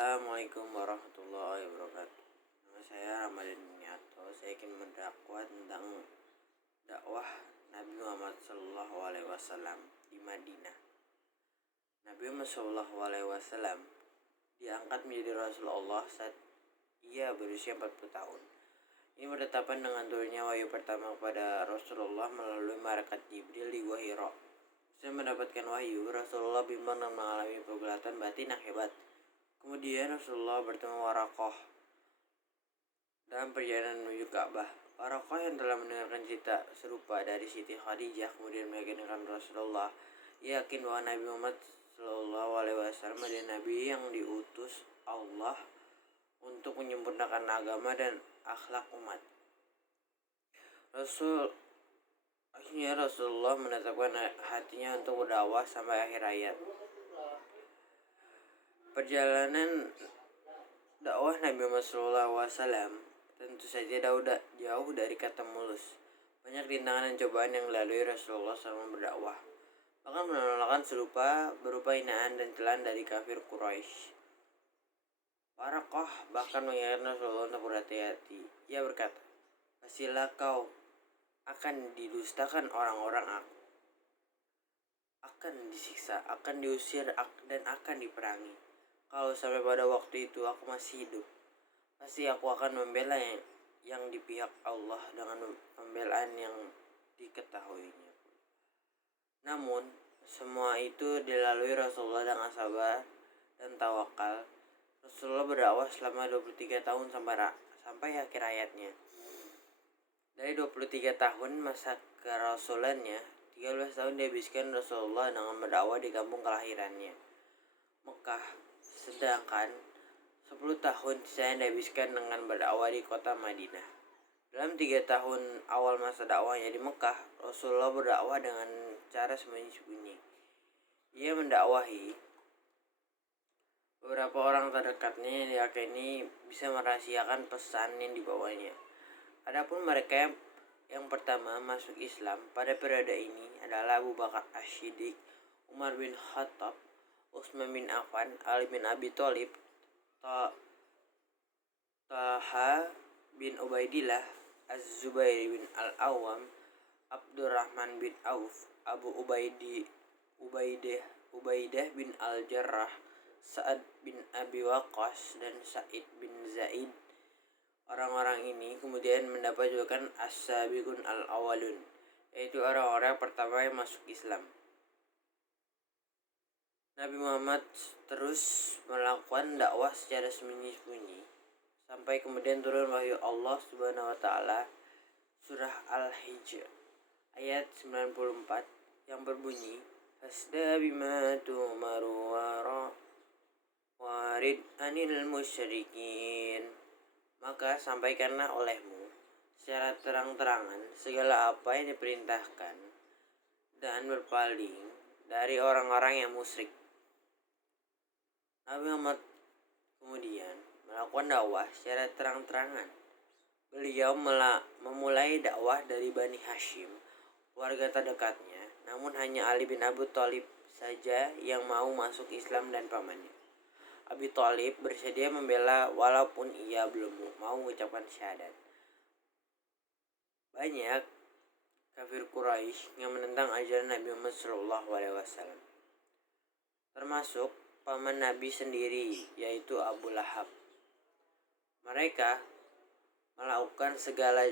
Assalamualaikum warahmatullahi wabarakatuh. Nama saya Ramadan Nyato. Saya ingin mendakwah tentang dakwah Nabi Muhammad SAW di Madinah. Nabi Muhammad SAW diangkat menjadi Rasulullah saat ia berusia 40 tahun. Ini bertepatan dengan turunnya wahyu pertama kepada Rasulullah melalui malaikat Jibril di Gua Hira. Setelah mendapatkan wahyu, Rasulullah bimbang dan mengalami pergulatan batin yang hebat. Kemudian Rasulullah bertemu Waraqah dalam perjalanan menuju Ka'bah. Waraqah yang telah mendengarkan cerita serupa dari Siti Khadijah kemudian meyakinkan Rasulullah. Ia yakin bahwa Nabi Muhammad SAW adalah Nabi yang diutus Allah untuk menyempurnakan agama dan akhlak umat. Akhirnya Rasulullah menetapkan hatinya untuk berdakwah sampai akhir hayat. Perjalanan dakwah Nabi Muhammad SAW tentu saja jauh dari kata mulus. Banyak rintangan dan cobaan yang dilalui Rasulullah SAW berdakwah. Bahkan penolakan serupa berupa hinaan dan celaan dari kafir Quraisy. Waraqah bahkan mengingatkan Rasulullah untuk berhati-hati. Ia berkata, "Pastilah kau akan didustakan orang-orang, akan disiksa, akan diusir, dan akan diperangi. Kalau sampai pada waktu itu aku masih hidup, pasti aku akan membela yang di pihak Allah dengan pembelaan yang diketahuinya." Namun, semua itu dilalui Rasulullah dengan sabar dan tawakal. Rasulullah berdakwah selama 23 tahun sampai akhir hayatnya. Dari 23 tahun masa kerasulannya, 13 tahun dihabiskan Rasulullah dengan berdakwah di kampung kelahirannya, Mekah. Sedangkan 10 tahun sisanya dihabiskan dengan berdakwah di kota Madinah. Dalam 3 tahun awal masa dakwahnya di Mekah, Rasulullah berdakwah dengan cara sembunyi-sembunyi. Ia mendakwahi beberapa orang terdekatnya yang diyakini bisa merahasiakan pesan yang dibawanya. Adapun mereka yang pertama masuk Islam pada periode ini adalah Abu Bakar As-Siddiq, Umar bin Khattab, Utsman bin Affan, Ali bin Abi Thalib, Talha bin Ubaidillah, Az-Zubair bin Al-Awwam, Abdurrahman bin Auf, Abu Ubaidah bin Al-Jarrah, Sa'ad bin Abi Waqqas, dan Sa'id bin Zaid. Orang-orang ini kemudian mendapat julukan As-Sabiqun Al-Awwalun, yaitu orang-orang pertama yang masuk Islam. Nabi Muhammad terus melakukan dakwah secara sembunyi-sembunyi sampai kemudian turun wahyu Allah Subhanahu wa taala surah Al-Hijr ayat 94 yang berbunyi, "Fasda bima tu'maru warid anil musyrikin." Maka sampaikanlah olehmu secara terang-terangan segala apa yang diperintahkan dan berpaling dari orang-orang yang musyrik. Nabi Muhammad kemudian melakukan dakwah secara terang-terangan. Beliau memulai dakwah dari Bani Hashim, warga terdekatnya, namun hanya Ali bin Abi Thalib saja yang mau masuk Islam dan pamannya. Abi Thalib bersedia membela walaupun ia belum mau mengucapkan syahadat. Banyak kafir Quraisy yang menentang ajaran Nabi Muhammad SAW, termasuk paman Nabi sendiri, yaitu Abu Lahab. Mereka melakukan segala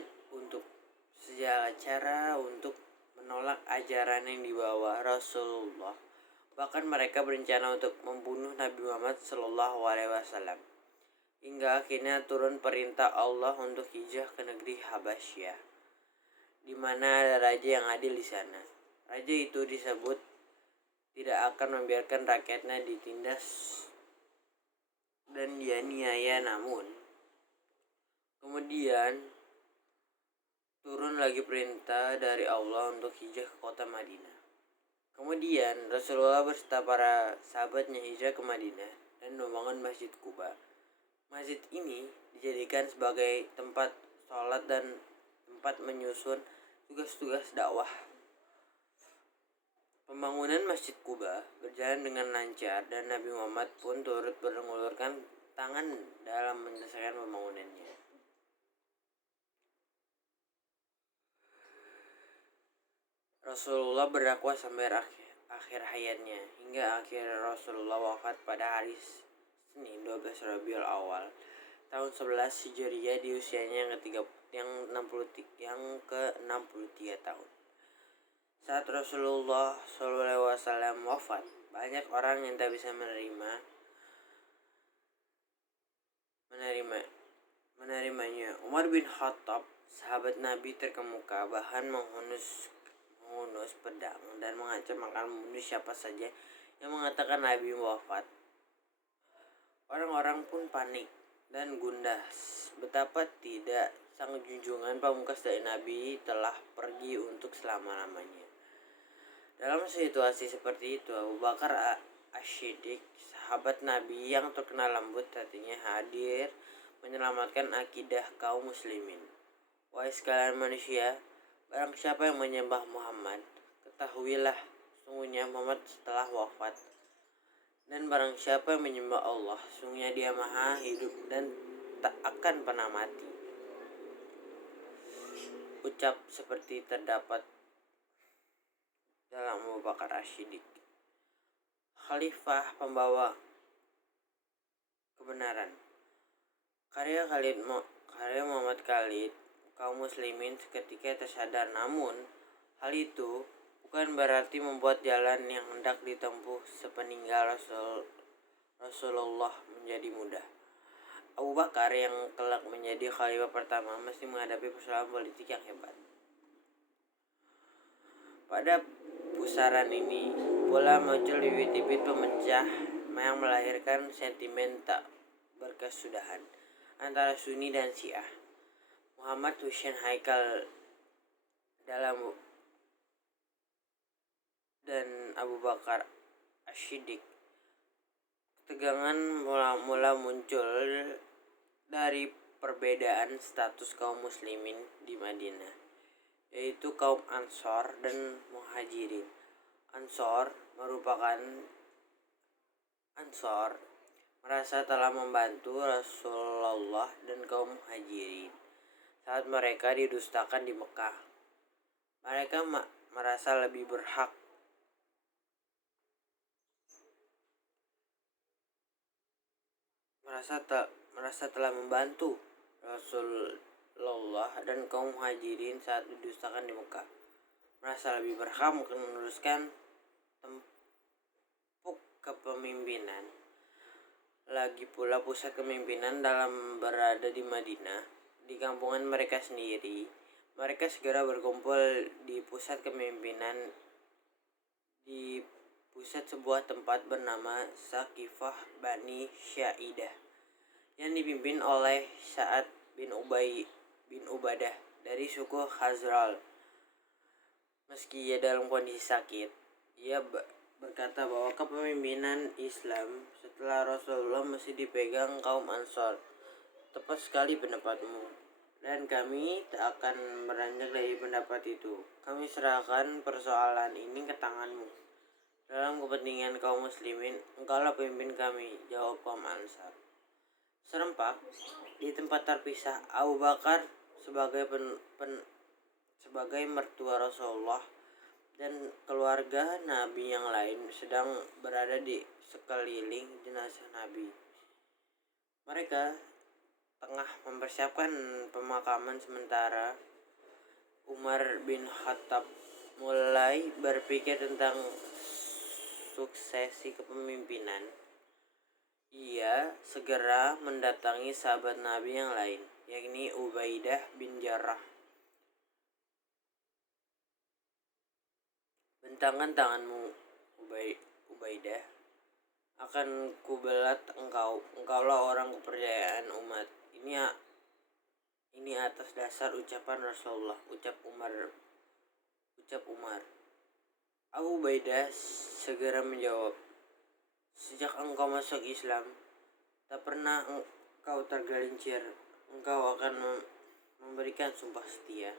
cara untuk menolak ajaran yang dibawa Rasulullah. Bahkan mereka berencana untuk membunuh Nabi Muhammad SAW. Hingga akhirnya turun perintah Allah untuk hijrah ke negeri Habasyah, di mana ada raja yang adil di sana. Raja itu disebut tidak akan membiarkan rakyatnya ditindas dan dianiaya. Namun kemudian turun lagi perintah dari Allah untuk hijrah ke kota Madinah. Kemudian Rasulullah beserta para sahabatnya hijrah ke Madinah dan membangun Masjid Quba. Masjid ini dijadikan sebagai tempat sholat dan tempat menyusun tugas-tugas dakwah. Pembangunan Masjid Kuba berjalan dengan lancar dan Nabi Muhammad pun turut mengulurkan tangan dalam menyelesaikan pembangunannya. Rasulullah berdakwah sampai akhir hayatnya, hingga akhir Rasulullah wafat pada hari Senin 12 Rabiul Awal tahun 11 Hijriah di usianya yang ke-63 tahun. Saat Rasulullah SAW wafat, banyak orang yang tak bisa menerimanya. Umar bin Khattab, sahabat Nabi terkemuka, bahkan menghunus pedang dan mengancam akan membunuh siapa saja yang mengatakan Nabi wafat. Orang-orang pun panik dan gundah. Betapa tidak sang junjungan pamungkas dari Nabi telah pergi untuk selama-lamanya. Dalam situasi seperti itu, Abu Bakar As-Siddiq, sahabat Nabi yang terkenal lembut hatinya, hadir menyelamatkan akidah kaum muslimin. Wahai sekalian manusia, barang siapa yang menyembah Muhammad, ketahuilah sungguhnya Muhammad telah wafat. Dan barang siapa yang menyembah Allah, sungguhnya Dia Maha hidup dan tak akan pernah mati. Ucap seperti terdapat dalam Abu Bakar As-Siddiq, khalifah pembawa kebenaran. Karya Muhammad Khalid, kaum muslimin seketika tersadar, namun hal itu bukan berarti membuat jalan yang hendak ditempuh sepeninggal Rasulullah menjadi mudah. Abu Bakar yang kelak menjadi khalifah pertama mesti menghadapi persoalan politik yang hebat. Pada pusaran ini pula muncul bibit-bibit pemecah yang melahirkan sentimen tak berkesudahan antara Sunni dan Syiah. Muhammad Hussein Haikal dan Abu Bakar As-Siddiq. Ketegangan mula muncul dari perbedaan status kaum muslimin di Madinah, yaitu kaum Ansor dan Muhajirin. Ansor merasa telah membantu Rasulullah dan kaum Muhajirin saat mereka didustakan di Mekah. Mereka merasa lebih berhak merasa telah membantu Rasulullah dan kaum Muhajirin saat didustakan di Mekah. Merasa lebih berhak meneruskan tempuk kepemimpinan. Lagi pula pusat kepemimpinan dalam berada di Madinah, di kampungan mereka sendiri. Mereka segera berkumpul di pusat kepemimpinan di pusat sebuah tempat bernama Saqifah Bani Syaidah yang dipimpin oleh Sa'ad bin Ubadah dari suku Khazraj. Meski ia dalam kondisi sakit, ia berkata bahwa kepemimpinan Islam setelah Rasulullah mesti dipegang kaum Ansor. Tepat sekali pendapatmu, dan kami tak akan beranjak dari pendapat itu. Kami serahkan persoalan ini ke tanganmu. Dalam kepentingan kaum muslimin, engkaulah pemimpin kami, jawab kaum Ansar. Serempak, di tempat terpisah, Abu Bakar sebagai mertua Rasulullah dan keluarga Nabi yang lain sedang berada di sekeliling jenazah Nabi. Mereka tengah mempersiapkan pemakaman sementara. Umar bin Khattab mulai berpikir tentang suksesi kepemimpinan. Ia segera mendatangi sahabat Nabi yang lain, yakni Ubaidah bin Jarrah. Bentangkan tanganmu, Ubaidah, akan kubelat engkaulah orang kepercayaan umat. Ini atas dasar ucapan Rasulullah, ucap Umar. Abu Ubaidah segera menjawab, sejak engkau masuk Islam, tak pernah engkau tergelincir. Engkau akan memberikan sumpah setia.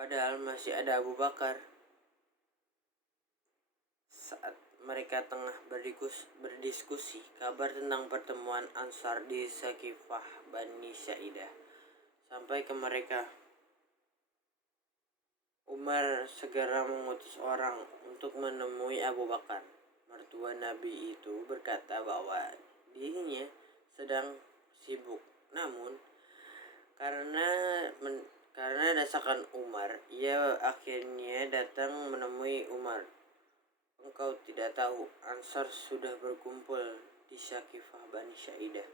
Padahal masih ada Abu Bakar. Saat mereka tengah berdiskusi, kabar tentang pertemuan Ansar di Sakifah Bani Saidah sampai ke mereka. Umar segera mengutus orang untuk menemui Abu Bakar. Mertua Nabi itu berkata bahwa dirinya sedang sibuk. Namun karena desakan Umar, ia akhirnya datang menemui Umar. Engkau tidak tahu, Ansar sudah berkumpul di Sakifah Bani Saidah.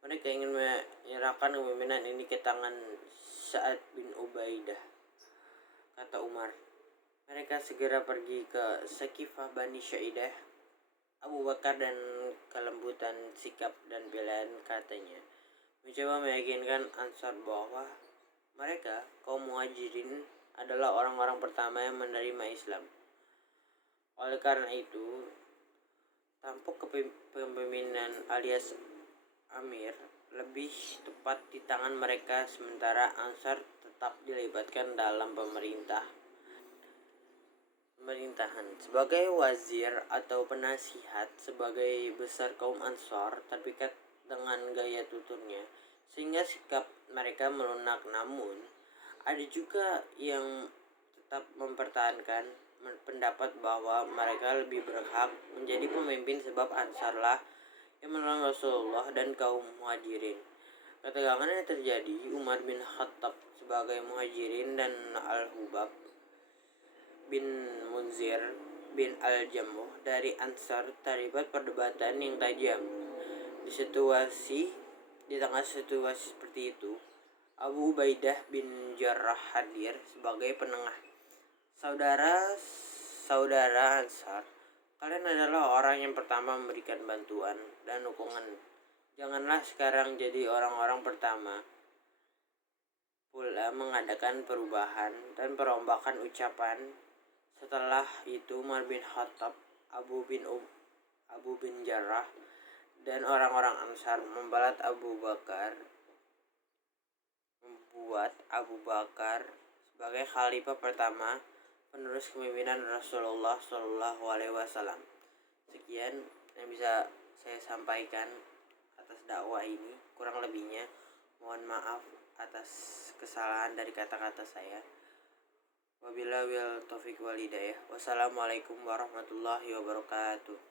Mereka ingin menyerahkan kepemimpinan ini ke tangan Sa'ad bin Ubaidah, kata Umar. Mereka segera pergi ke Sakifah Bani Saidah. Abu Bakar dan kelembutan sikap dan pilihan katanya mencoba meyakinkan Ansar bahwa mereka, kaum muhajirin, adalah orang-orang pertama yang menerima Islam. Oleh karena itu, tampuk kepemimpinan alias Amir lebih tepat di tangan mereka, sementara Ansar tetap dilibatkan dalam pemerintahan sebagai wazir atau penasihat. Sebagai besar kaum Ansar terpikat dengan gaya tuturnya sehingga sikap mereka melunak. Namun ada juga yang tetap mempertahankan pendapat bahwa mereka lebih berhak menjadi pemimpin sebab Ansarlah yang menolong Rasulullah dan kaum muhajirin. Ketegangan yang terjadi, Umar bin Khattab sebagai muhajirin dan Al-Hubab bin Munzir bin Al-Jamuh dari Ansar terlibat perdebatan yang tajam. Di tengah situasi seperti itu, Abu Ubaidah bin Jarrah hadir sebagai penengah. Saudara Ansar, kalian adalah orang yang pertama memberikan bantuan dan dukungan. Janganlah sekarang jadi orang-orang pertama pula mengadakan perubahan dan perombakan ucapan. Setelah itu Umar bin Khattab, Abu bin Jarrah, dan orang-orang Ansar membuat Abu Bakar sebagai khalifah pertama penerus kepemimpinan Rasulullah SAW. Sekian yang bisa saya sampaikan atas dakwah ini. Kurang lebihnya mohon maaf atas kesalahan dari kata-kata saya. Wabillahi taufiq wal hidayah. Wassalamualaikum warahmatullahi wabarakatuh.